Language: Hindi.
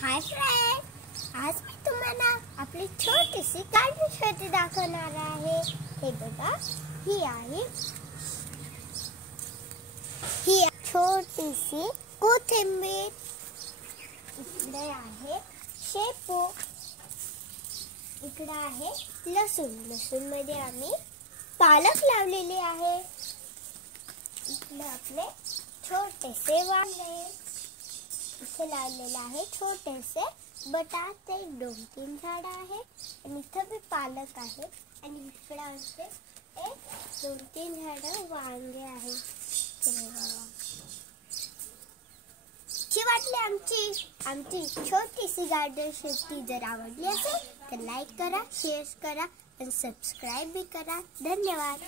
हाय फ्रेंड, आज मी तुम्हाला आपली छोटीशी गार्डन शेती दाखवणार आहे। हे बघा, ही छोटीशी कोथिंबीर, इकडे आहे शेपू, इकडे आहे लसूण मध्ये आम्ही पालक लावलेले आहे। इकडे आपले छोटेसे वांगे, इथे लावलेले आहे छोटेसे बटाटे, 2-3 झाड आहे आणि इथे भी पालक आहे आणि इकडे असे 1-2-3 झाड वांगे आहे। कशी वाटली आमची छोटीशी गार्डन शेती? जर आवडली असेल तर लाईक करा, शेअर करा आणि सबस्क्राईब भी करा। धन्यवाद।